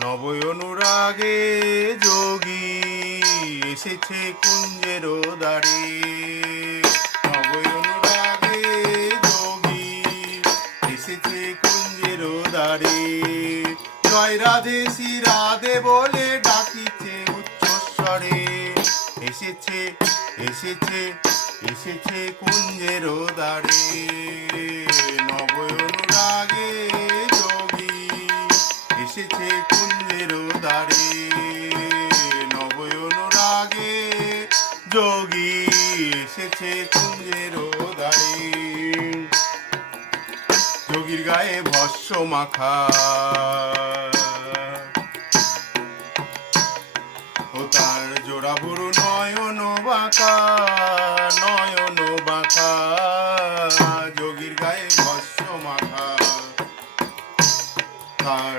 নবয় অনুরাগে যোগী এসেছে কুঞ্জের দ্বারে। নবয় অনুরাগে যোগী এসেছে কুঞ্জের দ্বারে। জয় রাধে শ্রী রাধে বলে ডাকিছে উচ্চস্বরে এসেছে এসেছে এসেছে কুঞ্জের দ্বারে। কুঞ্জের দাঁড়ে নবয়ন রাগে যোগী এসেছে কুঞ্জের দাঁড়ে যোগীর গায়ে ভস্য মাখা। ও তার জোড়া বুড়ো নয়ন বাঁকা নয়ন বাঁকা। যোগীর গায়ে ভস্য মাখা। তার